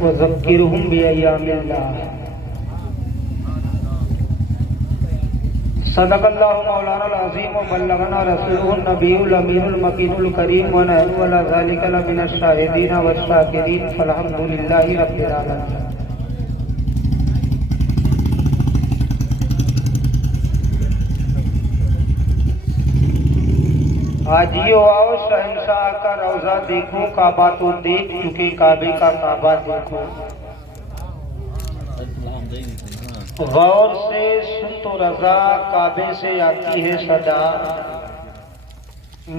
وذکرہم بأیام اللہ۔ صدق اللہ مولانا العظیم وبلغنا رسولہ النبی الامین المکین الکریم ونحن علی ذلک لمن الشاہدین والشاکرین فالحمد للہ رب العالمین۔ آج یہ آؤ شہنشاہ کا روضہ دیکھو، کعبہ تو دیکھ چکے، کعبے کا کعبہ دیکھو، غور سے سن تو رضا، کعبے سے آتی ہے صدا،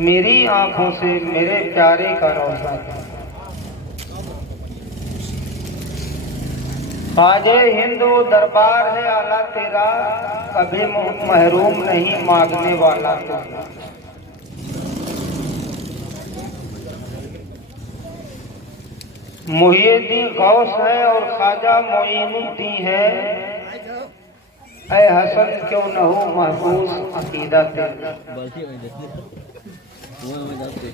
میری آنکھوں سے میرے پیارے کا روضہ خواجہ ہند و دربار ہے اعلیٰ تیرا، کبھی محروم نہیں مانگنے والا تیرا۔ محی الدین غوث ہے اور خواجہ معین الدین ہے، اے حسن کیوں نہ ہو محفوظ عقیدہ تیرا۔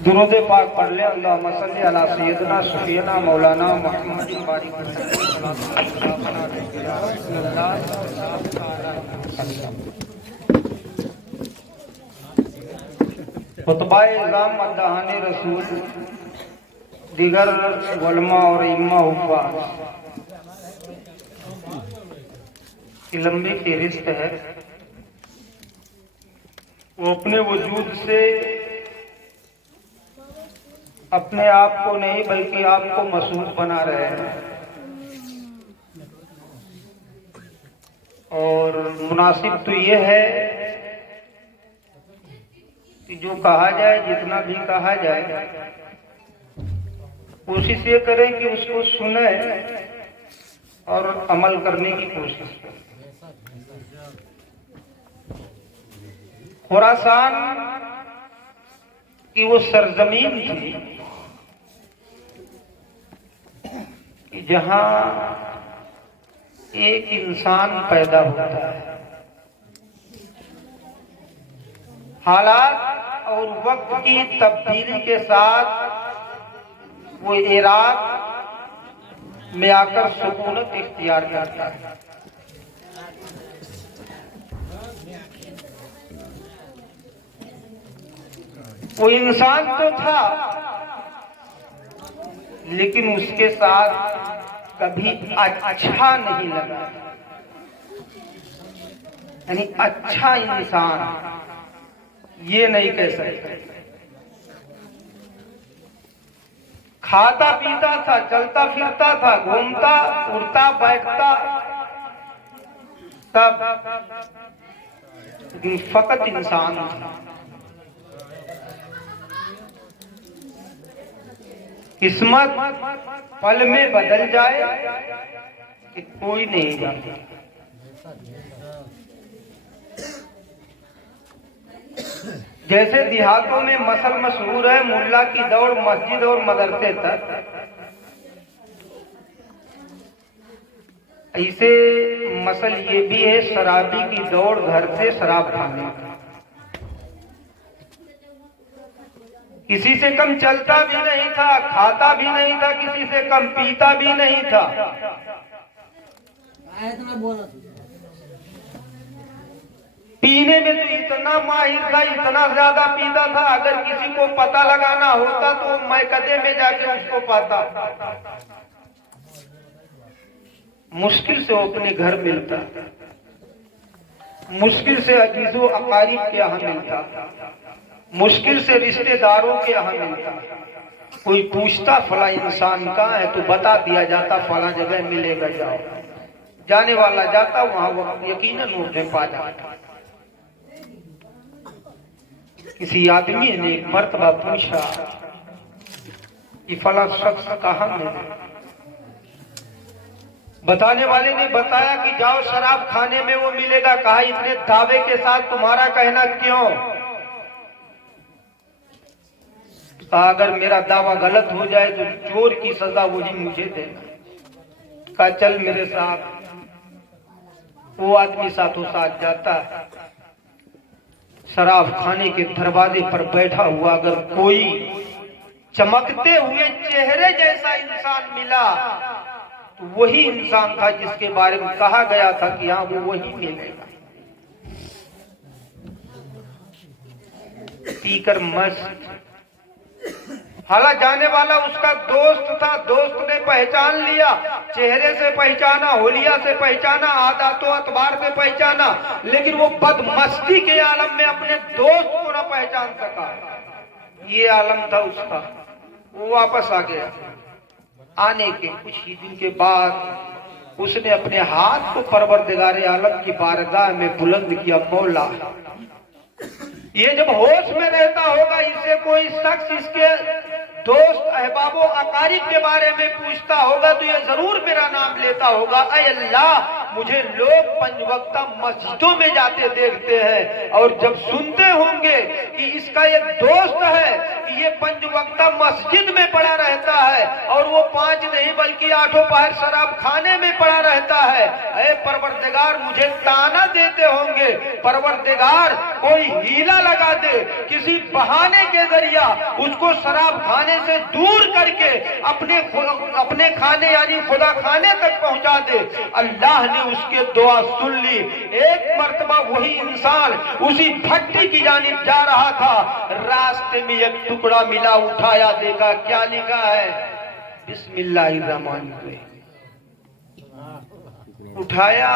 درود پاک پڑھ لیں۔ اللہم صلی علی سیدنا شفیعنا مولانا محمد بارک خطبہ اعظام مداحان رسول، دیگر علماء اور ائمہ حفاظ کی لمبی فہرست ہے۔ وہ اپنے وجود سے اپنے آپ کو نہیں بلکہ آپ کو مسعود بنا رہے ہیں، اور مناسب تو یہ ہے کہ جو کہا جائے، جتنا بھی کہا جائے، کوشش یہ کریں کہ اس کو سنیں اور عمل کرنے کی کوشش کریں۔ خراسان کی وہ سرزمین تھی کہ جہاں ایک انسان پیدا ہوتا ہے، حالات اور وقت کی تبدیلی کے ساتھ وہ عراق میں آ کر سکونت اختیار کرتا ہے۔ وہ انسان تو تھا لیکن اس کے ساتھ کبھی اچھا نہیں لگا، یعنی اچھا انسان یہ نہیں کہہ سکتے۔ کھاتا پیتا تھا، چلتا پھرتا تھا، گھومتا اڑتا بیٹھتا سب، لیکن فقط انسان تھا۔ قسمت پل میں بدل جائے کہ کوئی نہیں جانتا۔ جیسے دیہاتوں میں مثل مشہور ہے، ملا کی دوڑ مسجد اور مدرسے تک، ایسے مثل یہ بھی ہے شرابی کی دوڑ گھر سے شراب کھانے کا۔ کسی سے کم چلتا بھی نہیں تھا، کھاتا بھی نہیں تھا، کسی سے کم پیتا بھی نہیں تھا۔ پینے میں تو اتنا ماہر تھا، اتنا زیادہ پیتا تھا، اگر کسی کو پتہ لگانا ہوتا تو میکدے میں جا کے اس کو پاتا، مشکل سے وہ اپنے گھر ملتا، مشکل سے عزیز و اقارب کے یہاں ملتا، مشکل سے رشتہ داروں کے یہاں ملتا۔ کوئی پوچھتا فلاں انسان کہاں ہے تو بتا دیا جاتا فلاں جگہ ملے گا، جاؤ۔ جانے والا جاتا، وہاں وقت یقیناً وہ پا جاتا۔ کسی آدمی نے ایک مرتبہ پوچھا کہ فلاں شخص کہاں ملے؟ بتانے والے نے بتایا کہ جاؤ شراب کھانے میں وہ ملے گا۔ کہا اتنے دعوے کے ساتھ تمہارا کہنا کیوں؟ کہا اگر میرا دعویٰ غلط ہو جائے تو چور کی سزا وہی مجھے دینا۔ کہا چل میرے ساتھ۔ وہ آدمی ساتھوں ساتھ جاتا ہے، شراب خانے کے دروازے پر بیٹھا ہوا اگر کوئی چمکتے ہوئے چہرے جیسا انسان ملا تو وہی انسان تھا جس کے بارے میں کہا گیا تھا کہ ہاں وہ وہی ملے گا. پی کر مست، حالانکہ جانے والا اس کا دوست تھا، دوست نے پہچان لیا، چہرے سے پہچانا، حلیہ سے پہچانا، عادات و اطوار سے پہچانا، لیکن وہ بد مستی کے عالم میں اپنے دوست کو نہ پہچان سکا. یہ عالم تھا اس کا. وہ واپس آ گیا. آنے کے کچھ ہی دن کے بعد اس نے اپنے ہاتھ کو پروردگار عالم کی بارگاہ میں بلند کیا. مولا، یہ جب ہوش میں رہتا ہوگا، اسے کوئی شخص اس کے دوست احباب و اقارب کے بارے میں پوچھتا ہوگا تو یہ ضرور میرا نام لیتا ہوگا، اے اللہ مجھے لوگ 5 وقتہ مسجدوں میں جاتے دیکھتے ہیں، اور جب سنتے ہوں گے کہ اس کا ایک دوست ہے کہ یہ 5 وقتہ مسجد میں پڑا رہتا ہے، اور وہ 5 نہیں بلکہ 8 پہر شراب کھانے میں پڑا رہتا ہے، اے پروردگار مجھے تانا دیتے ہوں گے، پروردگار کوئی ہیلا لگا دے، کسی بہانے کے ذریعہ اس کو شراب کھانے سے دور کر کے اپنے کھانے یعنی خدا کھانے تک پہنچا دے. اللہ نے اس کے دعا سن لی. ایک مرتبہ وہی انسان اسی بھٹی کی جانب جا رہا تھا، راستے میں ایک ٹکڑا ملا، اٹھایا، دیکھا کیا لکھا ہے، بسم اللہ الرحمن الرحیم. اٹھایا،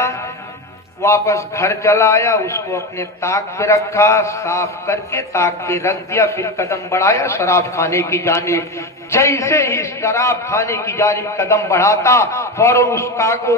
واپس گھر چلا آیا، اس کو اپنے طاق پہ رکھا، صاف کر کے طاق پہ رکھ دیا، پھر قدم بڑھایا شراب کھانے کی جانب. جیسے ہی شراب کھانے کی جانب قدم بڑھاتا، فوراً اس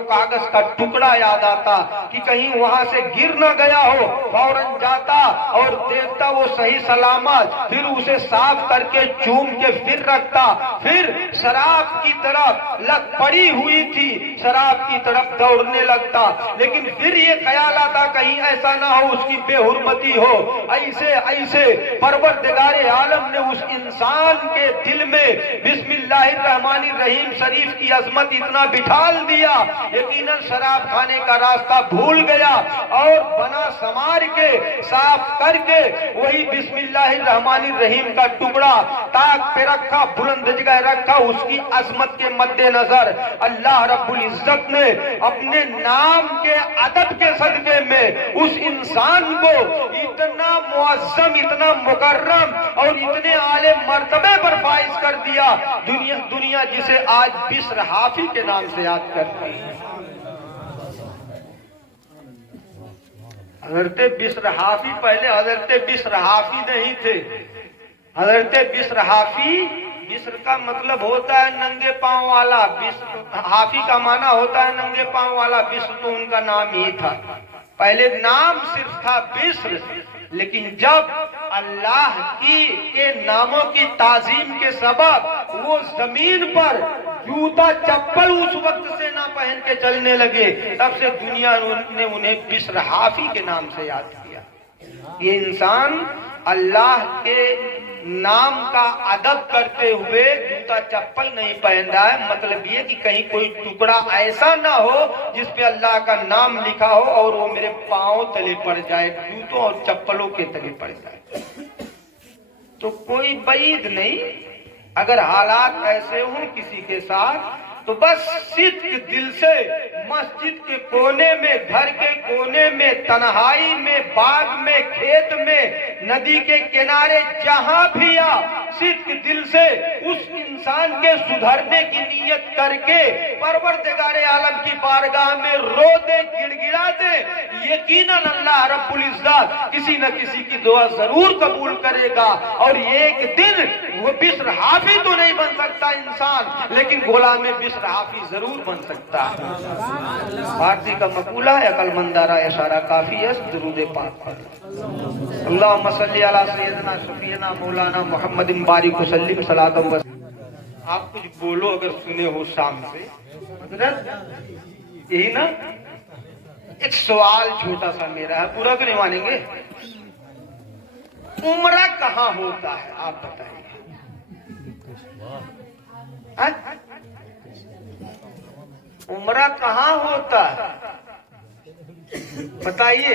کاغذ کا ٹکڑا یاد آتا کہ کہیں وہاں سے گر نہ گیا ہو. فوراً جاتا اور دیکھتا وہ صحیح سلامت، پھر اسے صاف کر کے چوم کے پھر رکھتا. پھر شراب کی طرف لگ پڑی ہوئی تھی، شراب کی طرف دوڑنے لگتا. لیکن پھر یہ خیال آتا کہیں ایسا نہ ہو اس کی بے حرمتی ہو. ایسے پروردگار عالم نے اس انسان کے دل میں بسم اللہ الرحمن الرحیم شریف کی عظمت اتنا بٹھال دیا، یقیناً شراب کھانے کا راستہ بھول گیا، اور بنا سمار کے صاف کر کے وہی بسم اللہ الرحمن الرحیم کا ٹکڑا طاق پہ رکھا، بلند جگہ رکھا. اس کی عظمت کے مد نظر اللہ رب العزت نے اپنے نام کے ادب کے صدقے میں اس انسان کو اتنا معظم، اتنا مکرم اور اتنے اعلی مرتبے پر فائز کر دیا. دنیا جسے آج بشر حافی کے نام سے یاد کرتی ہے. حضرت بشر حافی، پہلے حضرت بشر حافی نہیں تھے. حضرت بشر حافی، بشر کا مطلب ہوتا ہے ننگے پاؤں والا، حافی کا معنی ہوتا ہے ننگے پاؤں والا. بشر تو ان کا نام ہی تھا. پہلے نام صرف تھا بشر، لیکن جب اللہ کے ناموں کی تعظیم کے سبب وہ زمین پر جوتا چپل اس وقت سے نہ پہن کے چلنے لگے، تب سے دنیا نے انہیں بشر حافی کے نام سے یاد کیا. یہ انسان اللہ کے نام کا ادب کرتے ہوئے جوتا چپل نہیں پہن رہا ہے. مطلب یہ کہ کہیں کوئی ٹکڑا ایسا نہ ہو جس پہ اللہ کا نام لکھا ہو اور وہ میرے پاؤں تلے پڑ جائے، جوتوں اور چپلوں کے تلے پڑ جائے. تو کوئی بعید نہیں، اگر حالات ایسے ہوں کسی کے ساتھ تو بس صدق دل سے مسجد کے کونے میں، گھر کے کونے میں، تنہائی میں، باغ میں، کھیت میں، ندی کے کنارے، جہاں بھی آ صدق دل سے اس انسان کے سدھرنے کی نیت کر کے پروردگار عالم کی بارگاہ میں رو دے، گڑ گڑا دے. یقیناً اللہ رب العزت کسی نہ کسی کی دعا ضرور قبول کرے گا. اور ایک دن وہ بشر حافی تو نہیں بن سکتا انسان، لیکن غلام بشر حافی ضرور بن سکتا ہے. فارسی کا مقولہ ہے عقل مندارا اشارہ کافی ہے. درود پاک اللہم صلی علی سیدنا شفیعنا مولانا محمد بارک وسلم صلاۃ و. آپ کچھ بولو اگر سنے ہو شام سے. حضرت یہی نا ایک سوال چھوٹا سا میرا ہے، پورا تو نہیں مانیں گے. عمرہ کہاں ہوتا ہے آپ بتائیے؟ عمرہ کہاں ہوتا ہے بتائیے.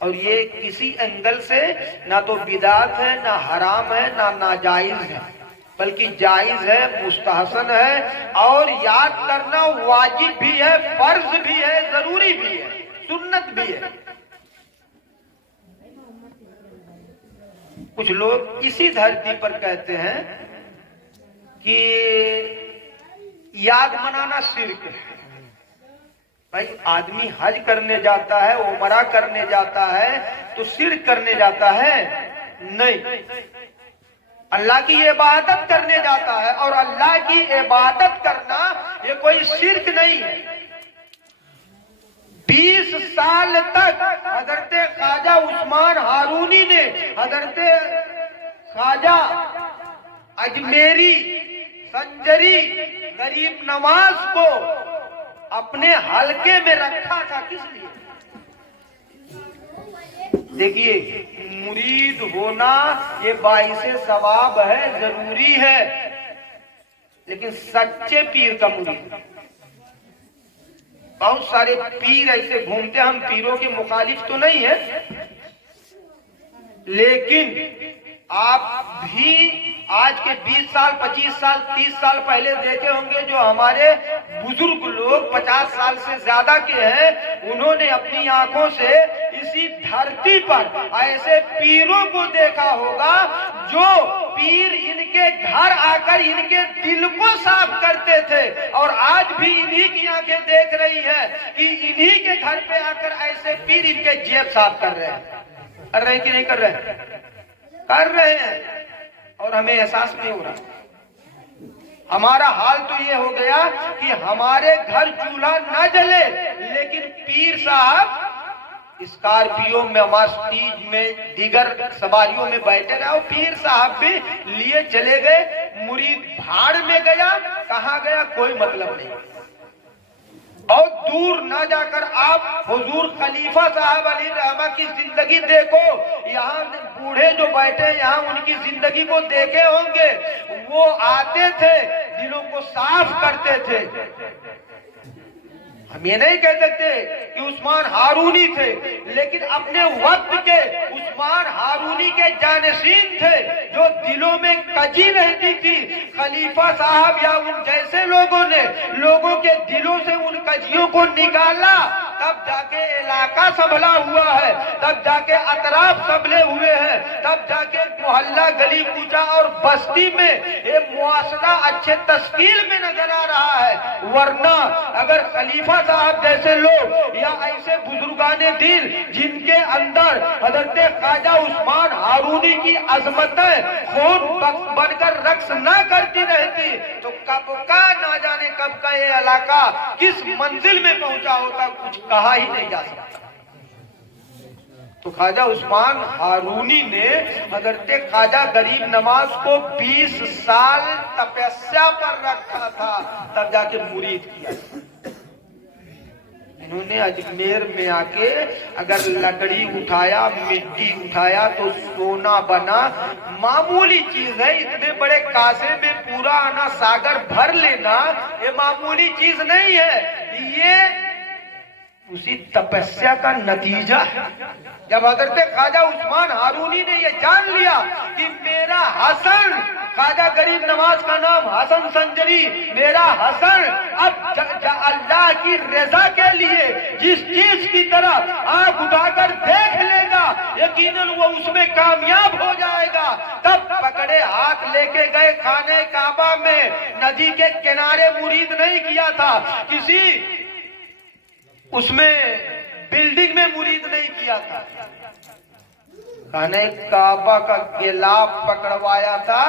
اور یہ کسی اینگل سے نہ تو بدعت ہے، نہ حرام ہے، نہ ناجائز ہے، بلکہ جائز ہے، مستحسن ہے، اور یاد کرنا واجب بھی ہے، فرض بھی ہے، ضروری بھی ہے، سنت بھی ہے۔ کچھ لوگ اسی دھرتی پر کہتے ہیں کہ یاد منانا شرک ہے۔ بھائی آدمی حج کرنے جاتا ہے، عمرہ کرنے جاتا ہے تو شرک کرنے جاتا ہے؟ نہیں، اللہ کی عبادت کرنے جاتا ہے، اور اللہ کی عبادت کرنا یہ کوئی شرک نہیں ہے۔ 20 سال تک حضرت خواجہ عثمان ہارونی نے حضرت خواجہ اجمیری سنجری غریب نواز کو اپنے حلقے میں رکھا تھا، کس لیے؟ دیکھیے، مرید ہونا یہ باعث ثواب ہے، ضروری ہے، لیکن سچے پیر کا مرید۔ بہت سارے پیر ایسے گھومتے، ہم پیروں کے مخالف تو نہیں ہیں، لیکن آپ بھی آج کے 20 سال 25 سال 30 سال پہلے دیکھے ہوں گے، جو ہمارے بزرگ لوگ 50 سال سے زیادہ کے ہیں، انہوں نے اپنی آنکھوں سے اسی دھرتی پر ایسے پیروں کو دیکھا ہوگا جو پیر ان کے گھر آ کر ان کے دل کو صاف کرتے تھے، اور آج بھی انہی کی آنکھیں دیکھ رہی ہے کہ انہی کے گھر پہ آ کر ایسے پیر ان کے جیب صاف کر رہے ہیں۔ کر رہے ہیں کہ نہیں کر رہے ہیں؟ کر رہے ہیں، اور ہمیں احساس نہیں ہو رہا۔ ہمارا حال تو یہ ہو گیا کہ ہمارے گھر چولہا نہ جلے، لیکن پیر صاحب اسکارپیو میں، مرسڈیز میں، دیگر سواریوں میں بیٹھے رہے، اور پیر صاحب بھی لیے چلے گئے، مرید بھاڑ میں گیا، کہاں گیا کوئی مطلب نہیں۔ اور دور نہ جا کر آپ حضور خلیفہ صاحب علیہ رحمہ کی زندگی دیکھو، یہاں بوڑھے جو بیٹھے یہاں ان کی زندگی کو دیکھے ہوں گے، وہ آتے تھے دلوں کو صاف کرتے تھے۔ ہم یہ نہیں کہہ سکتے کہ عثمان ہارونی تھے، لیکن اپنے وقت کے عثمان ہارونی کے جانشین تھے، جو دلوں میں کجی رہتی تھی۔ خلیفہ صاحب یا ان جیسے لوگوں نے لوگوں کے دلوں سے ان کجیوں کو نکالا، تب جا کے علاقہ سنبھلا ہوا ہے، تب جا کے اطراف سنبھلے ہوئے ہیں، تب جا کے محلہ گلی کوچہ اور بستی میں یہ معاشرہ اچھے تشکیل میں نظر آ رہا ہے۔ ورنہ اگر خلیفہ صاحب جیسے لوگ یا ایسے بزرگان دین جن کے اندر حضرت خواجہ عثمان ہارونی کی عظمتیں خون بن کر رقص نہ کرتی رہتی، تو کب کا نہ جانے کب کا یہ علاقہ کس منزل میں پہنچا ہوتا، کچھ کہا ہی نہیں جا سکتا۔ تو خواجہ عثمان ہارونی نے حضرت خواجہ غریب نواز کو 20 سال تپسیا پر رکھا تھا، تب جا کے مرید کیا۔ انہوں نے اجمیر میں آ کے اگر لکڑی اٹھایا، مٹی اٹھایا تو سونا بنا، معمولی چیز ہے۔ اتنے بڑے کاسے میں پورا آنا ساگر بھر لینا یہ معمولی چیز نہیں ہے، یہ اسی تپسیا کا نتیجہ ہے۔ جب حضرت خواجہ عثمان ہارونی نے یہ جان لیا کہ میرا حسن، خواجہ غریب نواز کا نام حسن سنجری، میرا حسن اب اللہ کی رضا کے لیے جس چیز کی طرح آنکھ اٹھا کر دیکھ لے گا یقیناً وہ اس میں کامیاب ہو جائے گا، تب پکڑے ہاتھ لے کے گئے خانہ کعبہ میں۔ ندی کے کنارے مرید نہیں کیا تھا، کسی اس میں بلڈنگ میں مرید نہیں کیا تھا، خانہ کعبہ کا گلاف پکڑوایا تھا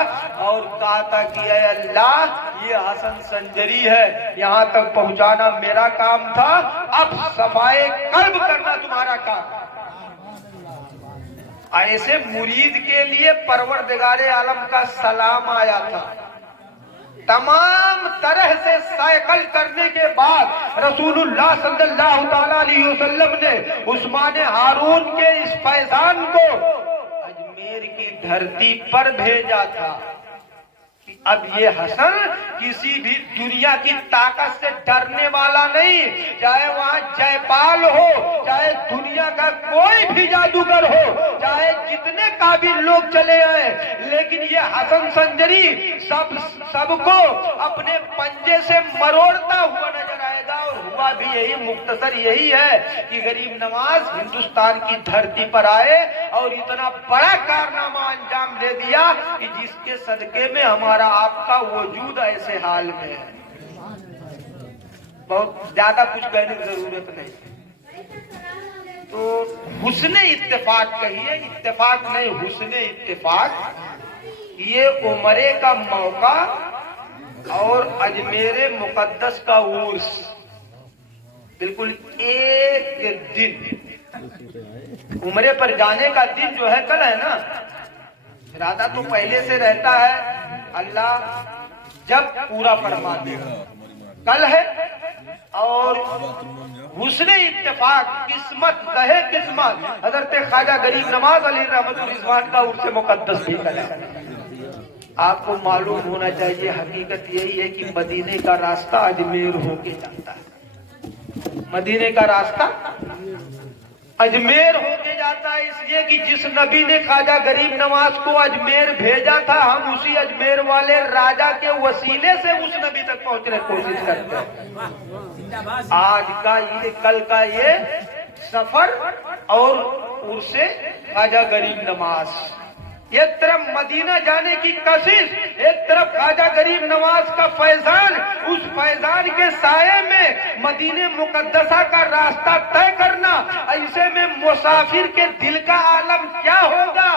اور کہا تھا کہ اے اللہ یہ حسن سنجری ہے، یہاں تک پہنچانا میرا کام تھا، اب صفائے قلب کرنا تمہارا کام۔ ایسے مرید کے لیے پروردگار عالم کا سلام آیا تھا۔ تمام طرح سے سائیکل کرنے کے بعد رسول اللہ صلی اللہ تعالی علیہ وسلم نے عثمان ہارون کے اس فیضان کو اجمیر کی دھرتی پر بھیجا تھا کہ اب یہ حسن کسی بھی دنیا کی طاقت سے ڈرنے والا نہیں، چاہے وہاں جے پال ہو، چاہے دنیا کا کوئی بھی جادوگر ہو، چاہے جتنے قابل لوگ چلے آئے، لیکن یہ حسن سنجری سب کو اپنے پنجے سے مروڑتا ہوا نظر آئے گا۔ اور ہوا بھی یہی، مختصر یہی ہے کہ غریب نواز ہندوستان کی دھرتی پر آئے اور اتنا بڑا کارنامہ انجام دے دیا کہ جس کے صدقے میں ہمارا آپ کا وجود ایسے حال میں ہے۔ بہت زیادہ کچھ کہنے کی ضرورت نہیں، تو حسن اتفاق کہیے، اتفاق نہیں، حسن اتفاق۔ یہ عمرے کا موقع اور اجمیر مقدس کا عرس بالکل ایک دن، عمرے پر جانے کا دن جو ہے کل ہے نا، ارادہ تو پہلے سے رہتا ہے، اللہ جب پورا فرما دے کل ہے۔ اور حسن اتفاق، قسمت رہے قسمت، حضرت خواجہ غریب نواز علیہ رحمت الرضوان کا عرس مقدس بھی کل ہے۔ آپ کو معلوم ہونا چاہیے، حقیقت یہی ہے کہ مدینے کا راستہ اجمیر ہو کے جاتا ہے، مدینے کا راستہ اجمیر ہو کے جاتا ہے، اس لیے کہ جس نبی نے خواجہ غریب نواز کو اجمیر بھیجا تھا، ہم اسی اجمیر والے راجا کے وسیلے سے اس نبی تک پہنچنے کی کوشش کرتے ہیں۔ آج کا یہ، کل کا یہ سفر اور عرس خواجہ غریب نواز، ایک طرف مدینہ جانے کی کوشش، ایک طرف خواجہ غریب نواز کا فیضان، اس فیضان کے سائے میں مدینہ مقدسہ کا راستہ طے کرنا، ایسے میں مسافر کے دل کا عالم کیا ہوگا؟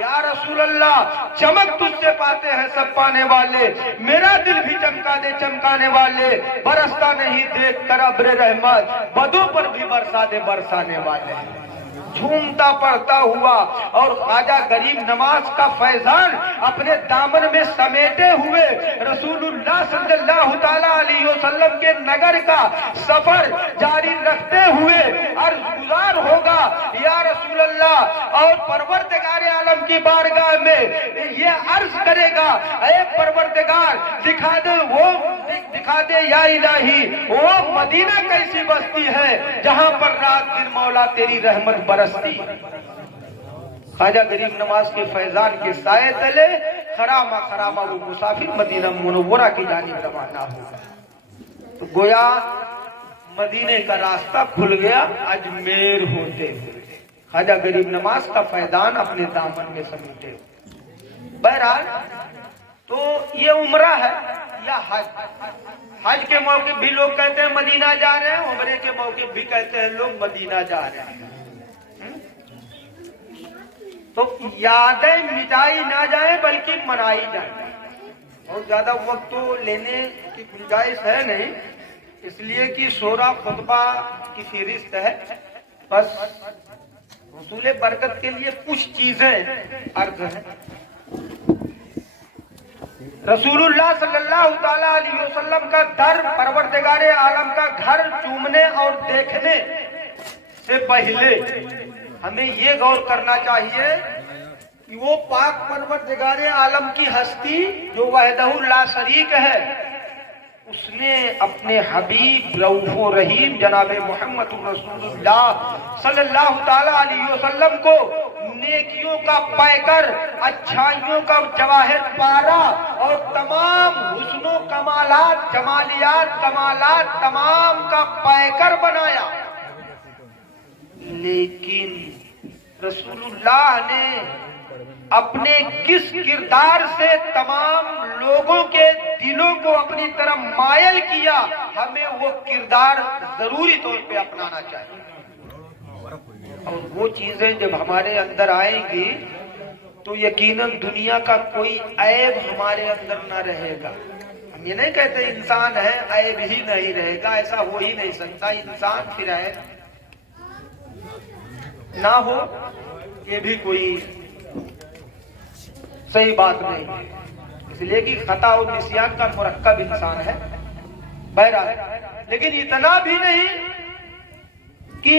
یا رسول اللہ، چمک تجھ سے پاتے ہیں سب پانے والے، میرا دل بھی چمکا دے چمکانے والے، برستا نہیں دیکھ کر ابر رحمت، بدوں پر بھی برسا دے برسانے والے۔ جھومتا پڑتا ہوا اور خواجہ غریب نواز کا فیضان اپنے دامن میں سمیٹے ہوئے رسول اللہ صلی اللہ تعالی علیہ وسلم کے نگر کا سفر جاری رکھتے ہوئے عرض گزار ہوگا، یا رسول اللہ، اور پروردگار عالم کی بارگاہ میں یہ عرض کرے گا، اے پروردگار، دکھا دے یا الہی، وہ مدینہ کیسی بستی ہے جہاں پر رات دن مولا تیری رحمت برستی۔ خواجہ غریب نواز کے فیضان کے سائے تلے خرامہ خرامہ وہ مسافر مدینہ منورہ کی جانب روانہ ہوگا۔ تو گویا مدینے کا راستہ کھل گیا اجمیر ہوتے ہوئے، خواجہ غریب نواز کا فیضان اپنے دامن میں سمیٹے ہوئے۔ بہرحال تو یہ عمرہ ہے یا حج؟ حج کے موقع بھی لوگ کہتے ہیں مدینہ جا رہے ہیں، عمرے کے موقع بھی کہتے ہیں لوگ مدینہ جا رہے ہیں۔ تو یادیں مٹائی نہ جائیں بلکہ منائی جائیں۔ بہت زیادہ وقت تو لینے کی گنجائش ہے نہیں، اس لیے کہ شورا خطبہ کی فہرست ہے، بس حصول برکت کے لیے کچھ چیزیں عرض ہیں۔ رسول اللہ صلی اللہ تعالی علیہ وسلم کا در، پروردگار عالم کا گھر چومنے اور دیکھنے سے پہلے ہمیں یہ غور کرنا چاہیے کہ وہ پاک پروردگار عالم کی ہستی جو وحدہ لا شریک ہے، اس نے اپنے حبیب رؤوف و رحیم جناب محمد رسول اللہ صلی اللہ تعالی علیہ وسلم کو نیکیوں کا پیکر، اچھائیوں کا جواہر پارا اور تمام حسن و کمالات، جمالیات، کمالات تمام کا پیکر بنایا۔ لیکن رسول اللہ نے اپنے کس کردار سے تمام لوگوں کے دلوں کو اپنی طرف مائل کیا، ہمیں وہ کردار ضروری طور پہ اپنانا چاہیے۔ اور وہ چیزیں جب ہمارے اندر آئیں گی تو یقیناً دنیا کا کوئی عیب ہمارے اندر نہ رہے گا۔ ہم یہ نہیں کہتے انسان ہے عیب ہی نہیں رہے گا، ایسا ہو ہی نہیں سکتا، انسان پھر عیب نہ ہو یہ بھی کوئی صحیح بات نہیں، اس لیے کہ خطا و نسیان کا مرکب انسان ہے۔ بہرحال لیکن اتنا بھی نہیں کہ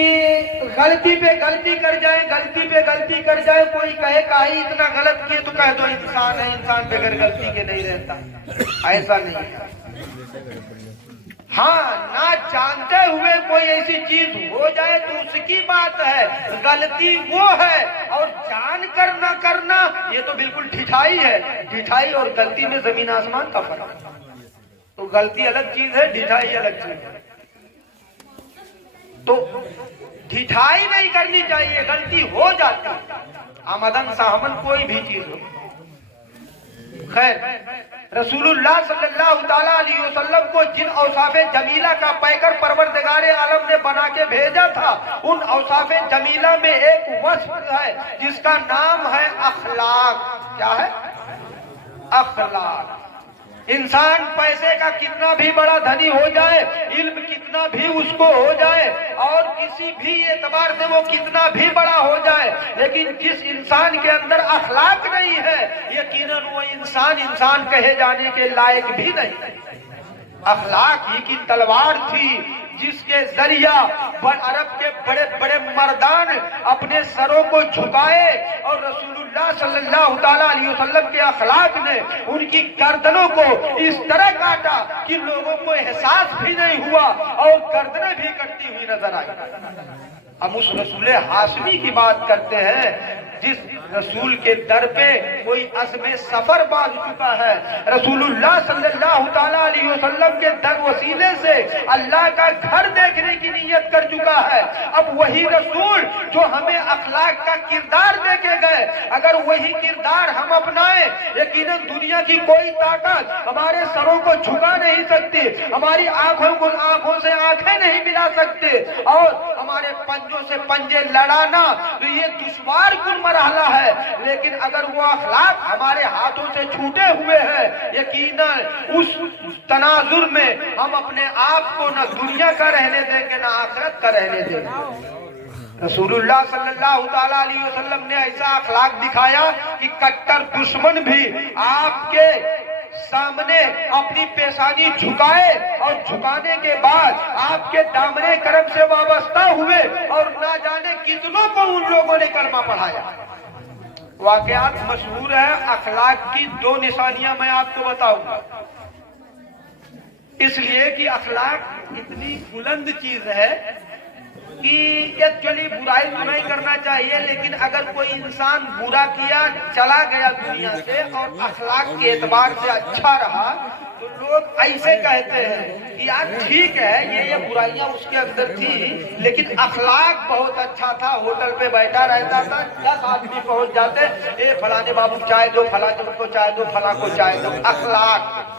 غلطی پہ غلطی کر جائیں، غلطی پہ غلطی کر جائیں، کوئی کہے کہ اتنا غلط کیے تو کہہ دو انسان ہے، انسان بغیر غلطی کے نہیں رہتا، ایسا نہیں ہے۔ ہاں، نہ جانتے ہوئے کوئی ایسی چیز ہو جائے تو اس کی بات ہے، غلطی وہ ہے، اور جان کر نہ کرنا یہ تو بالکل ڈھٹائی ہے۔ ڈھٹائی اور غلطی میں زمین آسمان کا فرق ہے۔ تو غلطی الگ چیز ہے، ڈھٹائی الگ چیز ہے۔ تو ڈھٹائی نہیں کرنی چاہیے، غلطی ہو جاتی ہے، آمدن ساہمن کوئی بھی چیز ہو۔ خیر، رسول اللہ صلی اللہ تعالیٰ علیہ وسلم کو جن اوصاف جمیلہ کا پیکر پروردگار عالم نے بنا کے بھیجا تھا، ان اوصاف جمیلہ میں ایک وصف ہے جس کا نام ہے اخلاق۔ کیا ہے؟ اخلاق۔ انسان پیسے کا کتنا بھی بڑا دھنی ہو جائے، علم کتنا بھی اس کو ہو جائے، اور کسی بھی اعتبار سے وہ کتنا بھی بڑا ہو جائے، لیکن جس انسان کے اندر اخلاق نہیں ہے، یقیناً وہ انسان کہے جانے کے لائق بھی نہیں۔ اخلاق ہی کی تلوار تھی جس کے ذریعہ عرب کے بڑے بڑے مردان اپنے سروں کو جھکائے، اور رسول اللہ صلی اللہ تعالیٰ علیہ وسلم کے اخلاق نے ان کی گردنوں کو اس طرح کاٹا کہ لوگوں کو احساس بھی نہیں ہوا، اور گردنیں بھی کٹتی ہوئی نظر آئی۔ ہم اس رسول ہاشمی کی بات کرتے ہیں جس رسول کے در پہ کوئی عزم سفر باندھ چکا ہے، رسول اللہ صلی اللہ تعالیٰ علیہ وسلم کے در وسیلے سے اللہ کا گھر دیکھنے کی نیت کر چکا ہے۔ اب وہی رسول جو ہمیں اخلاق کا کردار دے کے گئے، اگر وہی کردار ہم اپنائیں، یقیناً دنیا کی کوئی طاقت ہمارے سروں کو جھکا نہیں سکتی، ہماری آنکھوں سے آنکھیں نہیں ملا سکتے، اور ہمارے پنجوں سے پنجے لڑانا تو یہ دشوار کن مرحلہ ہے، لیکن اگر وہ اخلاق ہمارے ہاتھوں سے چھوٹے ہوئے ہیں، یقیناً اس تناظر میں ہم اپنے آپ کو نہ دنیا کا رہنے دیں گے نہ آخرت کا رہنے دیں گے۔ رسول اللہ صلی اللہ تعالیٰ علیہ وسلم نے ایسا اخلاق دکھایا کہ کٹر دشمن بھی آپ کے سامنے اپنی پیشانی جھکائے، اور جھکانے کے بعد آپ کے دامن کرم سے وابستہ ہوئے، اور نہ جانے کتنوں کو ان لوگوں نے کلمہ پڑھایا۔ واقعات مشہور ہیں، اخلاق کی دو نشانیاں میں آپ کو بتاؤں گا، اس لیے کہ اخلاق اتنی بلند چیز ہے کہ ایکچولی برائی تو نہیں کرنا چاہیے، لیکن اگر کوئی انسان برا کیا چلا گیا دنیا سے اور اخلاق کے اعتبار سے اچھا رہا، تو لوگ ایسے کہتے ہیں کہ یار ٹھیک ہے یہ برائیاں اس کے اندر تھی، لیکن اخلاق بہت اچھا تھا، ہوٹل پہ بیٹھا رہتا تھا، 10 آدمی پہنچ جاتے، اے فلانے بابو چائے دو، فلاں کو چائے دو، فلاں کو چائے دو۔ اخلاق۔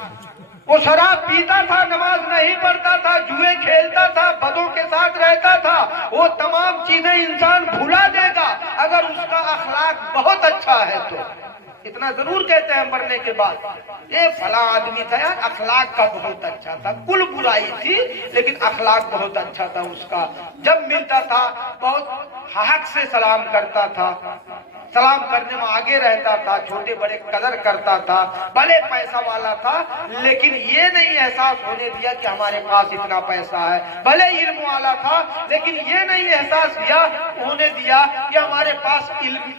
وہ شراب پیتا تھا، نماز نہیں پڑھتا تھا، جوئے کھیلتا تھا، بدوں کے ساتھ رہتا تھا، وہ تمام چیزیں انسان بھلا دے گا اگر اس کا اخلاق بہت اچھا ہے تو۔ اتنا ضرور کہتے ہیں مرنے کے بعد، یہ فلاں آدمی تھا یار اخلاق کا بہت اچھا تھا، کل برائی تھی لیکن اخلاق بہت اچھا تھا اس کا، جب ملتا تھا بہت حق سے سلام کرتا تھا، سلام کرنے میں آگے رہتا تھا، چھوٹے بڑے قدر کرتا تھا، بھلے پیسہ والا تھا لیکن یہ نہیں احساس ہونے دیا کہ ہمارے پاس اتنا پیسہ ہے، بھلے علم والا تھا لیکن یہ نہیں احساس ہونے دیا کہ ہمارے پاس علم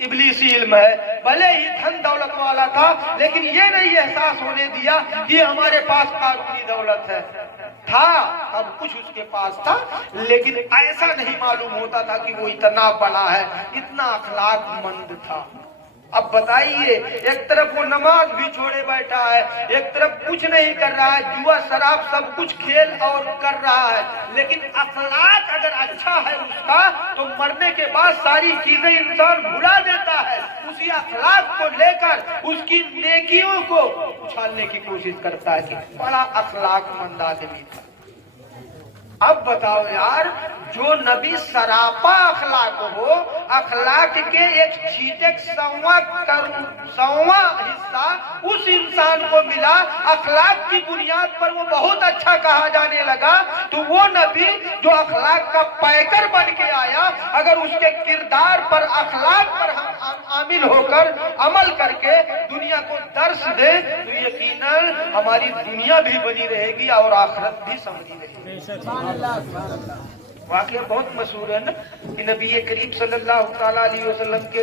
ابلیسی علم ہے، بھلے ہی دھن دولت والا تھا لیکن یہ نہیں احساس ہونے دیا کہ ہمارے پاس قانونی دولت ہے، تھا سب کچھ اس کے پاس تھا لیکن ایسا نہیں معلوم ہوتا تھا کہ وہ اتنا بڑا ہے، اتنا اخلاق مند تھا۔ اب بتائیے، ایک طرف وہ نماز بھی چھوڑے بیٹھا ہے، ایک طرف کچھ نہیں کر رہا ہے، جوا شراب سب کچھ کھیل اور کر رہا ہے، لیکن اخلاق اگر اچھا ہے اس کا تو مرنے کے بعد ساری چیزیں انسان بھلا دیتا ہے، اسی اخلاق کو لے کر اس کی نیکیوں کو اچھالنے کی کوشش کرتا ہے کہ بڑا اخلاق مند آدمی تھا۔ اب بتاؤ یار، جو نبی سراپا اخلاق ہو، اخلاق کے ایک چھیٹے سواں حصہ اس انسان کو ملا، اخلاق کی بنیاد پر وہ بہت اچھا کہا جانے لگا، تو وہ نبی جو اخلاق کا پیکر بن کے آیا، اگر اس کے کردار پر اخلاق پر ہم عامل ہو کر عمل کر کے دنیا کو درس دے تو یقیناً ہماری دنیا بھی بنی رہے گی اور آخرت بھی سمجھی رہے گی۔ واقعہ بہت مشہور ہے نا کہ نبی کریم صلی اللہ تعالیٰ علیہ وسلم کے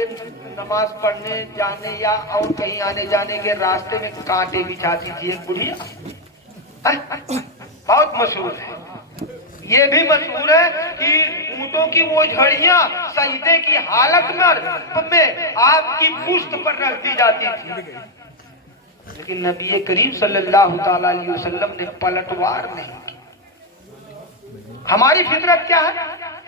نماز پڑھنے جانے یا اور کہیں آنے جانے کے راستے میں کانٹے بچھاتی تھی ایک بڑھیا، بہت مشہور ہے۔ یہ بھی مشہور ہے کہ اونٹوں کی وہ جھڑیاں سجدے کی حالت میں آپ کی پشت پر رکھ دی جاتی تھی، لیکن نبی کریم صلی اللہ تعالیٰ علیہ وسلم نے پلٹوار نہیں کی۔ ہماری فطرت کیا ہے؟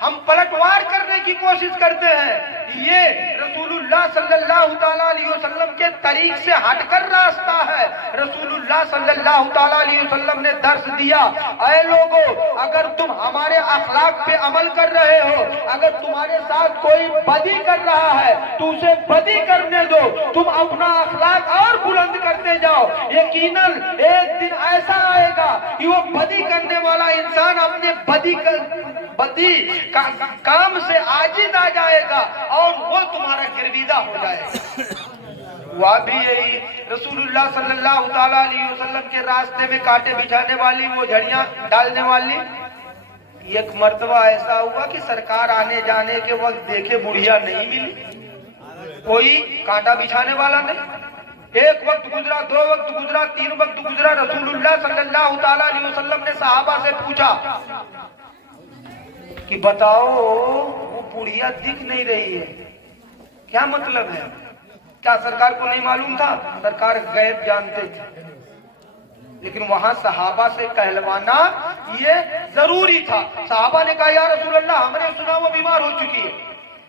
ہم پلٹوار کرنے کی کوشش کرتے ہیں۔ یہ رسول اللہ صلی اللہ تعالیٰ علیہ وسلم کے طریق سے ہٹ کر راستہ ہے۔ رسول اللہ صلی اللہ تعالیٰ علیہ وسلم نے درس دیا، اے لوگو اگر تم ہمارے اخلاق پہ عمل کر رہے ہو، اگر تمہارے ساتھ کوئی بدی کر رہا ہے تو اسے بدی کرنے دو، تم اپنا اخلاق اور بلند کرتے جاؤ، یقیناً ایک دن ایسا آئے گا کہ وہ بدی کرنے والا انسان اپنے بدی کام سے عاجز آ جائے گا اور وہ تمہارا گرویدہ ہو جائے گا۔ وہ بھی یہی رسول اللہ صلی اللہ تعالیٰ علیہ وسلم کے راستے میں کانٹے بچھانے والی، وہ جھڑیاں ڈالنے والی۔ ایک مرتبہ ایسا ہوا کہ سرکار آنے جانے کے وقت دیکھے بڑھیا نہیں ملی، کوئی کانٹا بچھانے والا نہیں۔ ایک وقت گزرا، دو وقت گزرا، تین وقت گزرا، رسول اللہ صلی اللہ تعالیٰ علیہ وسلم نے صحابہ سے پوچھا کہ بتاؤ وہ بڑھیا دکھ نہیں رہی ہے، کیا مطلب ہے؟ کیا سرکار کو نہیں معلوم تھا؟ سرکار غیب جانتے تھے، لیکن وہاں صحابہ سے کہلوانا یہ ضروری تھا۔ صحابہ نے کہا یا رسول اللہ ہم نے سنا وہ بیمار ہو چکی ہے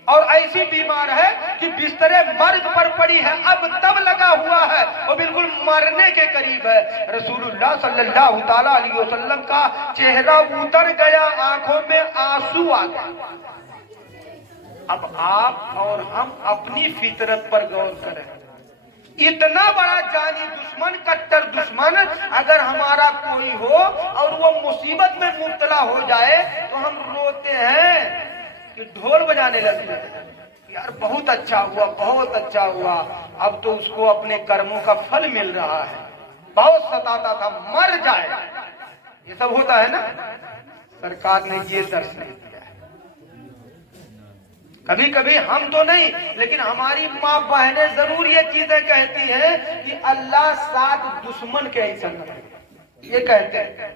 اور ایسی بیمار ہے کہ بستر مرگ پر پڑی ہے، اب تب لگا ہوا ہے، وہ بالکل مرنے کے قریب ہے۔ رسول اللہ صلی اللہ تعالیٰ علیہ وسلم کا چہرہ اتر گیا، آنکھوں میں آنسو آ گئے۔ اب آپ اور ہم اپنی فطرت پر غور کریں، اتنا بڑا جانی دشمن، کٹر دشمن اگر ہمارا کوئی ہو اور وہ مصیبت میں مبتلا ہو جائے تو ہم روتے ہیں کہ ڈھول بجانے لگتے ہیں، یار بہت اچھا ہوا، بہت اچھا ہوا، اب تو اس کو اپنے کرموں کا پھل مل رہا ہے، بہت ستاتا تھا مر جائے، یہ سب ہوتا ہے نا۔ سرکار نے یہ درس نہیں دیا ہے۔ کبھی کبھی ہم تو نہیں لیکن ہماری ماں بہنیں ضرور یہ چیزیں کہتی ہیں کہ اللہ ساتھ دشمن کے ایسا نہ رہے، یہ کہتے ہیں،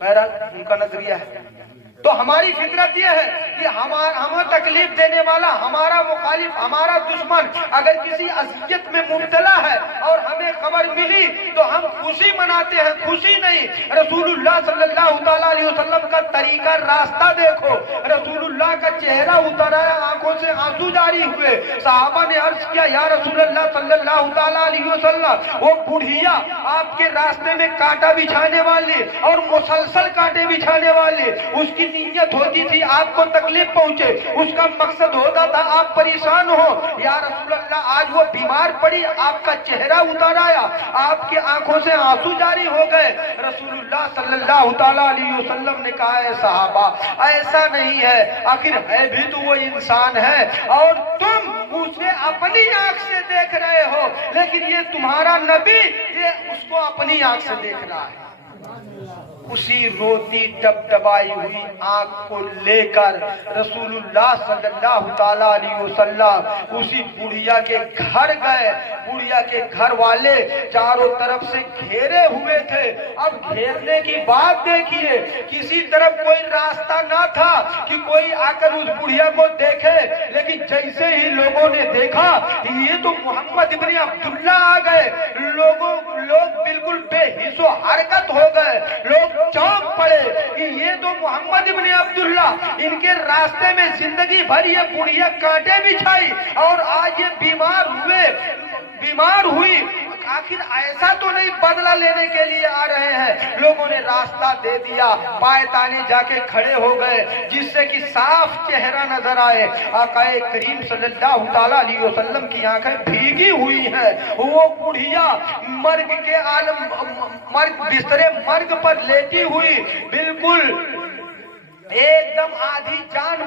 بہرحال ان کا نظریہ ہے۔ تو ہماری فطرت یہ ہے کہ ہمیں تکلیف دینے والا، ہمارا مخالف، ہمارا دشمن اگر کسی اذیت میں مبتلا ہے اور ہمیں خبر ملی تو ہم خوشی مناتے ہیں، خوشی نہیں۔ رسول اللہ صلی اللہ تعالیٰ علیہ وسلم کا طریقہ، راستہ دیکھو، رسول اللہ کا چہرہ اتر آیا، آنکھوں سے آنسو جاری ہوئے۔ صحابہ نے عرض کیا یا رسول اللہ صلی اللہ تعالیٰ علیہ وسلم، وہ بڑھیا آپ کے راستے میں کانٹا بچھانے والی اور مسلسل کانٹے بچھانے والی، اس کی نیت ہوتی تھی آپ کو تکلیف پہنچے، اس کا مقصد ہوتا تھا آپ پریشان ہو۔ یا رسول اللہ آج وہ بیمار پڑی، آپ کا چہرہ اتر آیا، آپ کی آنکھوں سے آنسو جاری ہو گئے۔ رسول اللہ صلی اللہ تعالیٰ علیہ وسلم نے کہا ہے صحابہ ایسا نہیں ہے، آخر ہے بھی تو وہ انسان ہے اور تم اسے اپنی آنکھ سے دیکھ رہے ہو، لیکن یہ تمہارا نبی یہ اس کو اپنی آنکھ سے دیکھ رہا ہے۔ اسی روتی ڈبڈبائی ہوئی آنکھ کو لے کر رسول اللہ صلی اللہ تعالیٰ علیہ وسلم اسی بڑھیا کے گھر گئے۔ بڑھیا کے گھر والے چاروں طرف سے گھیرے ہوئے تھے۔ اب گھیرنے کی بات دیکھیے، کسی طرف کوئی راستہ نہ تھا کہ کوئی آ کر اس بڑھیا کو دیکھے، لیکن جیسے ہی لوگوں نے دیکھا یہ تو محمد ابن عبداللہ آ گئے، لوگ بالکل بے حس و حرکت ہو گئے، لوگ چونک پڑے کہ یہ تو محمد ابن عبداللہ، ان کے راستے میں زندگی بھر یہ بڑھیا کانٹے بچھائی اور آج یہ بیمار ہوئی، آخر ایسا تو نہیں بدلہ لینے کے لیے آ رہے ہیں۔ لوگوں نے راستہ دے دیا، پائے تانے جا کے کھڑے ہو گئے جس سے کہ صاف چہرہ نظر آئے۔ آقا کریم صلی اللہ تعالیٰ علیہ وسلم کی آنکھیں بھیگی ہوئی ہیں، وہ بڑھیا مرگ کے عالم، بستر مرگ پر لیٹی ہوئی، بالکل ایک دم آدھی جان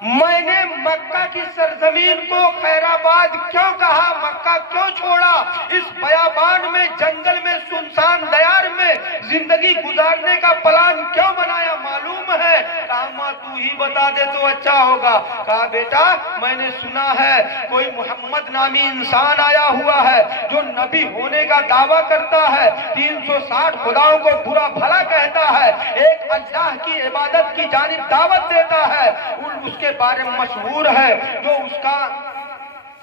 میں نے مکہ کی سرزمین کو خیرآباد کیوں کہا، مکہ کیوں چھوڑا، اس بیابان میں، جنگل میں، سنسان دیار میں زندگی گزارنے کا پلان کیوں بنایا معلوم ہے؟ کہا ماں تو ہی بتا دے تو اچھا ہوگا۔ کہا بیٹا میں نے سنا ہے کوئی محمد نامی انسان آیا ہوا ہے جو نبی ہونے کا دعویٰ کرتا ہے، 360 خداؤں کو برا بھلا کہتا ہے، ایک اللہ کی عبادت کی جانب دعوت دیتا ہے، اس کے بارے میں مشہور ہے، جو اس کا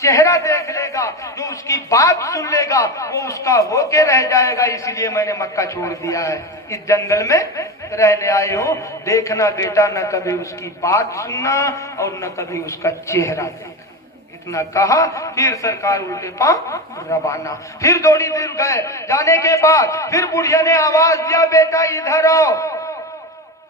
چہرہ دیکھ لے گا، جو اس کی بات سن لے گا، وہ اس کا ہو کے رہ جائے گا، اس لیے میں نے مکہ چھوڑ دیا ہے، اس جنگل میں رہنے آئے ہوں۔ دیکھنا بیٹا نہ کبھی اس کی بات سننا اور نہ کبھی اس کا چہرہ دیکھنا۔ اتنا کہا پھر سرکار الٹے پاؤں روانہ، پھر دوڑی دور گئے۔ جانے کے بعد پھر بڑھیا نے آواز دیا بیٹا ادھر آؤ۔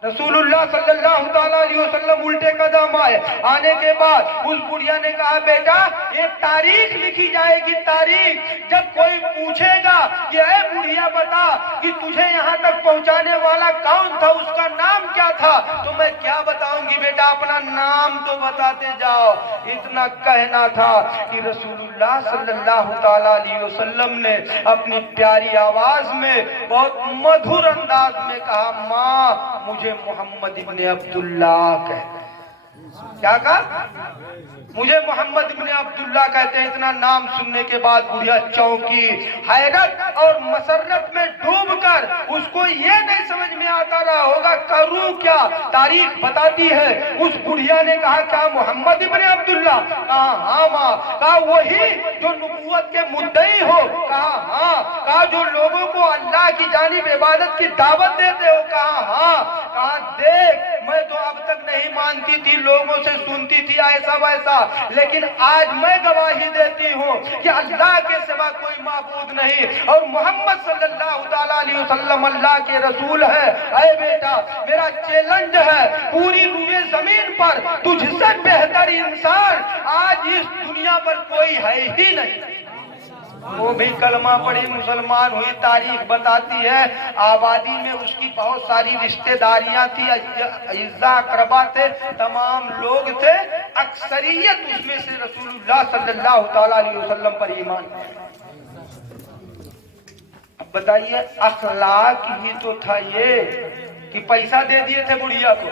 رسول اللہ صلی اللہ تعالیٰ علیہ وسلم الٹے قدم آئے۔ آنے کے بعد اس بڑھیا نے کہا بیٹا ایک تاریخ لکھی جائے گی، تاریخ، جب کوئی پوچھے گا کہ اے بڑھیا بتا کہ تجھے یہاں تک پہنچانے والا کون تھا، اس کا نام کیا تھا، تو میں کیا بتاؤں گی بیٹا، اپنا نام تو بتاتے جاؤ۔ اتنا کہنا تھا کہ رسول اللہ صلی اللہ تعالیٰ علیہ وسلم نے اپنی پیاری آواز میں بہت مدھر انداز میں کہا ماں مجھے محمد ابن عبداللہ کہتے ہیں۔ کیا کہا؟ مجھے محمد ابن عبداللہ کہتے ہیں۔ اتنا نام سننے کے بعد بڑھیا چونکی، حیرت اور مسرت میں ڈوب کر اس کو یہ نہیں سمجھ میں آتا رہا ہوگا کروں کیا۔ تاریخ بتاتی ہے اس بڑھیا نے کہا کیا محمد ابن عبداللہ؟ کہا ہاں ماں۔ کہا وہی جو نبوت کے مدعی ہو؟ کہا ہاں۔ کہا جو لوگوں کو اللہ کی جانب عبادت کی دعوت دیتے ہو؟ کہا ہاں۔ کہا دیکھ میں تو اب تک نہیں مانتی تھی، لوگوں سے سنتی تھی ایسا ویسا، لیکن آج میں گواہی دیتی ہوں کہ اللہ کے سوا کوئی معبود نہیں اور محمد صلی اللہ تعالیٰ علیہ وسلم اللہ کے رسول ہے۔ اے بیٹا میرا چیلنج ہے، پوری روئے زمین پر تجھ سے بہتر انسان آج اس دنیا پر کوئی ہے ہی نہیں۔ وہ بھی کلمہ پڑھی مسلمان ہوئی۔ تاریخ بتاتی ہے آبادی میں اس کی بہت ساری رشتہ داریاں تھی، اعزا اقربا تھے، تمام لوگ تھے، اکثریت اس میں سے رسول اللہ صلی اللہ تعالیٰ علیہ وسلم پر ایمان۔ اب بتائیے اخلاق ہی تو تھا یہ کہ پیسہ دے دیے تھے بڑھیا کو،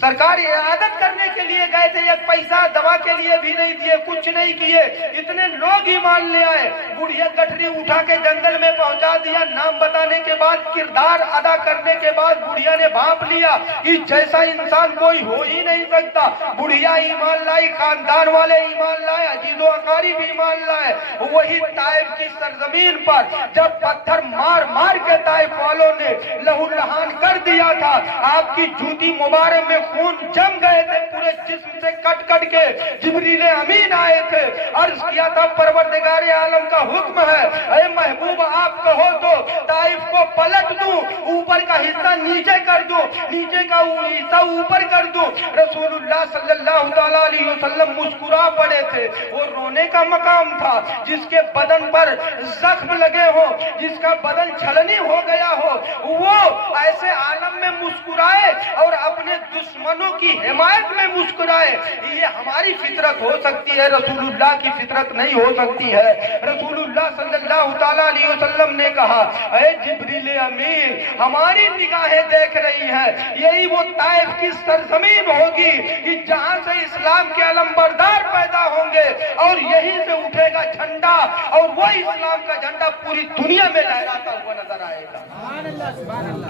سرکار عیادت کرنے کے لیے گئے تھے، ایک پیسہ دوا کے لیے بھی نہیں دیے، کچھ نہیں کیے، اتنے لوگ ایمان لے آئے۔ بڑھیا گٹھری اٹھا کے جنگل میں پہنچا دیا، نام بتانے کے بعد، کردار ادا کرنے کے بعد بڑھیا نے بھانپ لیا کہ جیسا انسان کوئی ہو ہی نہیں سکتا۔ بڑھیا ایمان لائی، خاندان والے ایمان لائے، عزیز و اقارب ایمان لائے۔ وہی طائف کی سرزمین پر جب پتھر مار مار کے طائف والوں نے لہو لہان کر دیا تھا، آپ کی جوتی مبارک میں خون جم گئے تھے، پورے جسم سے کٹ کٹ کے جبریل امین آئے تھے، عرض کیا تھا پروردگار عالم کا حکم ہے اے محبوب آپ کہو تو طائف کو پلٹ دوں، اوپر کا حصہ نیچے کر دوں، نیچے کا حصہ اوپر کر دوں۔ رسول اللہ صلی اللہ تعالیٰ علیہ وسلم مسکرا پڑے تھے۔ وہ رونے کا مقام تھا، جس کے بدن پر زخم لگے ہو، جس کا بدن چھلنی ہو گیا ہو، وہ ایسے عالم میں مسکرائے اور اپنے دشمنوں کی حمایت میں مسکرائے۔ یہ ہماری فطرت ہو سکتی ہے، رسول اللہ کی فطرت نہیں ہو سکتی ہے۔ رسول اللہ صلی اللہ تعالیٰ علیہ وسلم نے کہا اے جبریل امین ہماری نگاہیں دیکھ رہی ہیں، یہی وہ طائف کی سرزمین ہوگی کہ جہاں سے اسلام کے علمبردار پیدا ہوں گے اور یہیں سے اٹھے گا جھنڈا اور وہ اسلام کا جھنڈا پوری دنیا میں لہراتا ہوا نظر آئے گا۔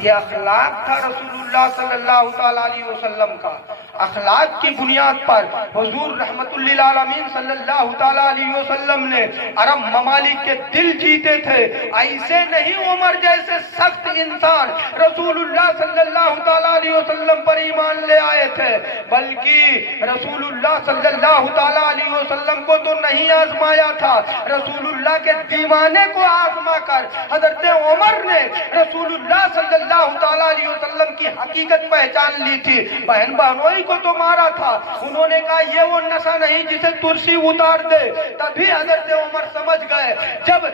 یہ اخلاق تھا رسول اللہ صلی اللہ تعالیٰ علیہ وسلم کا۔ اخلاق کی بنیاد پر حضور رحمت للعالمین صلی اللہ تعالیٰ علیہ وسلم نے عرب ممالک کے دل جیتے تھے۔ ایسے نہیں عمر جیسے سخت انسان رسول اللہ صلی اللہ تعالیٰ علیہ وسلم پر ایمان لے آئے تھے، بلکہ رسول اللہ صلی اللہ تعالیٰ علیہ وسلم کو تو نہیں آزمایا تھا، رسول اللہ کے دیوانے کو آزما کر حضرت عمر نے رسول اللہ صلی اللہ تعالیٰ علیہ وسلم کی حقیقت پہچان لی تھی۔ بہن بہنوئی کو تو مارا تھا، انہوں نے کہا یہ وہ نشہ نہیں جسے ترسی اتار دے، تبھی حضرت عمر سمجھ گئے۔ جب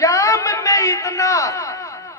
جام میں اتنا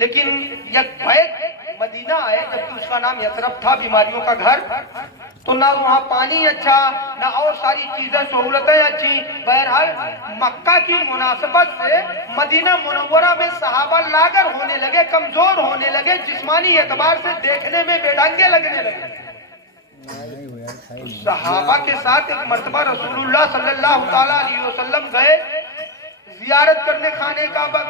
لیکن یک بیت مدینہ آئے جبکہ اس کا نام یثرب تھا، بیماریوں کا گھر، تو نہ وہاں پانی اچھا نہ اور ساری چیزیں سہولتیں اچھی. بہرحال مکہ کی مناسبت سے مدینہ منورہ میں صحابہ لاغر ہونے لگے، کمزور ہونے لگے، جسمانی اعتبار سے دیکھنے میں بے ڈھنگے لگنے لگے. صحابہ کے ساتھ ایک مرتبہ رسول اللہ صلی اللہ تعالی علیہ وسلم گئے زیارت کرنے خانے کعبہ.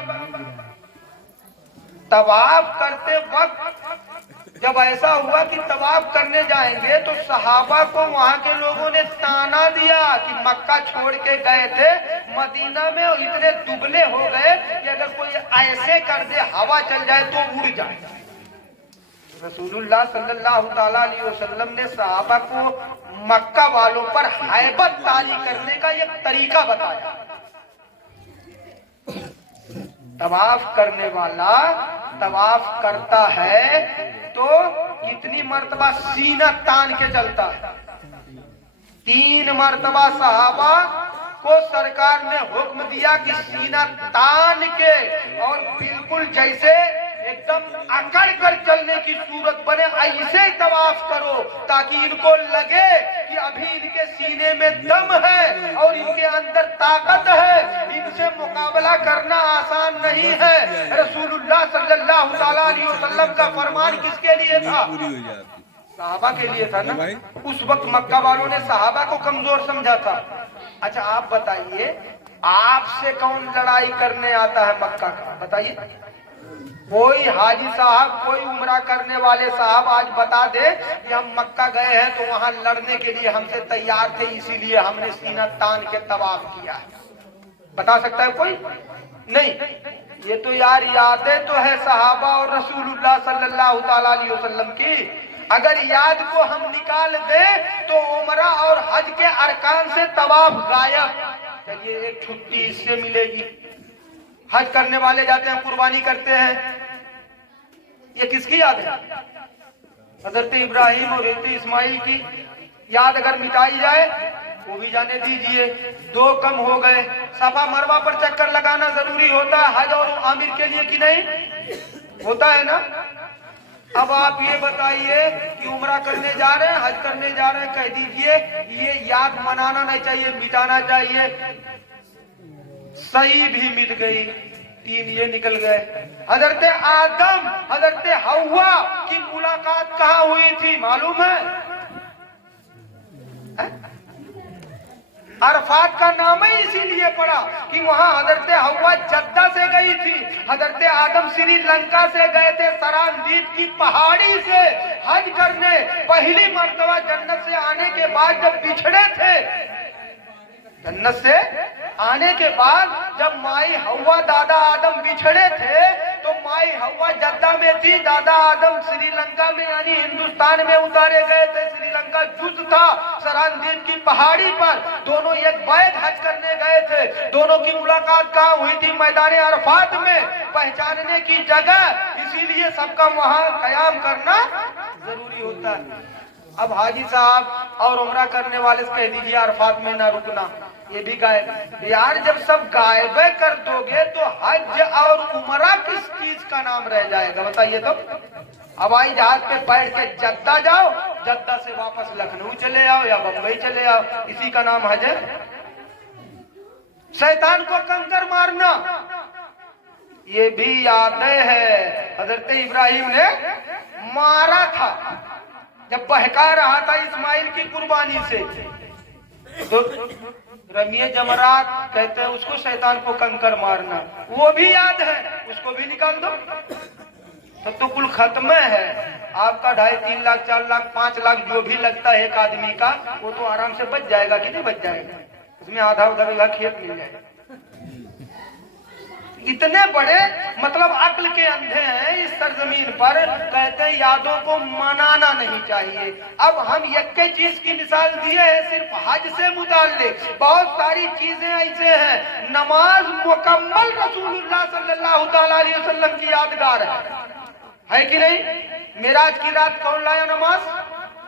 طواف کرتے وقت جب ایسا ہوا کہ طواف کرنے جائیں گے تو صحابہ کو وہاں کے لوگوں نے تانا دیا کہ مکہ چھوڑ کے گئے تھے مدینہ میں اور اتنے دبلے ہو گئے کہ اگر کوئی ایسے کر دے ہوا چل جائے تو اڑ جائے. رسول اللہ صلی اللہ تعالی علیہ وسلم نے صحابہ کو مکہ والوں پر ہیبت طاری کرنے کا ایک طریقہ بتایا. طواف کرنے والا طواف کرتا ہے تو کتنی مرتبہ سینہ تان کے چلتا ہے. 3 مرتبہ صحابہ کو سرکار نے حکم دیا کہ سینہ تان کے اور بالکل جیسے ایک دم اکڑ کر چلنے کی صورت بنے ایسے طواف کرو تاکہ ان کو لگے کہ ابھی ان کے سینے میں دم ہے اور ان کے اندر طاقت ہے، ان سے مقابلہ کرنا آسان نہیں ہے. رسول اللہ صلی اللہ تعالی علیہ وسلم کا فرمان کس کے لیے تھا؟ صحابہ کے لیے تھا نا. اس وقت مکہ والوں نے صحابہ کو کمزور سمجھا تھا. اچھا آپ بتائیے آپ سے کون لڑائی کرنے آتا ہے مکہ کا؟ بتائیے. کوئی حاجی صاحب کوئی عمرہ کرنے والے صاحب آج بتا دے کہ ہم مکہ گئے ہیں تو وہاں لڑنے کے لیے ہم سے تیار تھے اسی لیے ہم نے سینہ تان کے طواف کیا ہے، بتا سکتا ہے کوئی؟ نہیں. یہ تو یار یادیں تو ہے صحابہ اور رسول اللہ صلی اللہ تعالی علیہ وسلم کی. اگر یاد کو ہم نکال دیں تو عمرہ اور حج کے ارکان سے طواف غائب. چلیے ایک چھٹی اس سے ملے گی. حج کرنے والے جاتے ہیں قربانی کرتے ہیں، یہ کس کی یاد ہے؟ حضرت ابراہیم اور حضرت اسماعیل کی یاد اگر مٹائی جائے وہ بھی جانے دیجئے. 2 کم ہو گئے. صفا مروہ پر چکر لگانا ضروری ہوتا ہے حج اور عامر کے لیے کہ نہیں ہوتا ہے نا؟ اب آپ یہ بتائیے کہ عمرہ کرنے جا رہے ہیں حج کرنے جا رہے ہیں، کہہ دیجئے یہ یاد منانا نہیں چاہیے، مٹانا چاہیے. صحیح بھی مٹ گئی. 3 یہ نکل گئے. حضرت آدم حضرت حوا کی ملاقات کہاں ہوئی تھی معلوم ہے؟ عرفات کا نام ہی اسی لیے پڑا کہ وہاں حضرت حوا جدہ سے گئی تھی، حضرت آدم سری لنکا سے گئے تھے سراندیپ کی پہاڑی سے حج کرنے. پہلی مرتبہ جنت سے آنے کے بعد جب بچھڑے تھے، جنت سے آنے کے بعد جب مائی حوا دادا آدم بچھڑے تھے تو مائی حوا جدہ میں تھی، دادا آدم سری لنکا میں یعنی ہندوستان میں اتارے گئے تھے. سری لنکا جز تھا سراندیپ کی پہاڑی پر. دونوں ایک بیت حج کرنے گئے تھے. دونوں کی ملاقات کہاں ہوئی تھی؟ میدان عرفات میں. پہچاننے کی جگہ، اسی لیے سب کا وہاں قیام کرنا ضروری ہوتا ہے. اب حاجی صاحب اور عمرہ کرنے والے سے کہہ دیجیے عرفات میں نہ رکنا، یہ بھی غائب. یار جب سب غائب کر دو گے تو حج اور عمرہ کس چیز کا نام رہ جائے گا بتائیے تو؟ ہوائی جہاز پہ بیٹھ کے جدہ جاؤ، جدہ سے واپس لکھنؤ چلے آؤ یا بمبئی چلے آؤ، اسی کا نام حج ہے. شیطان کو کنکر مارنا یہ بھی یادیں ہے. حضرت ابراہیم نے مارا تھا جب بہکا رہا تھا اسماعیل کی قربانی سے. تو رمیے جمرات کہتے ہیں اس کو، شیطان کو کنکر مارنا وہ بھی یاد ہے، اس کو بھی نکال دو. تب تو کل ختم ہے. آپ کا 2.5 3 لاکھ 4 لاکھ 5 لاکھ جو بھی لگتا ہے ایک آدمی کا وہ تو آرام سے بچ جائے گا کہ نہیں بچ جائے گا؟ اس میں آدھا ادھر کھیت مل جائے گا. اتنے بڑے مطلب عقل کے اندھے ہیں اس سرزمین پر، کہتے ہیں یادوں کو منانا نہیں چاہیے. اب ہم یک چیز کی مثال دیے ہیں صرف حج سے متعلق، بہت ساری چیزیں ایسے ہیں. نماز مکمل رسول اللہ صلی اللہ تعالی علیہ وسلم کی یادگار ہے کہ نہیں؟ معراج کی رات کون لایا نماز؟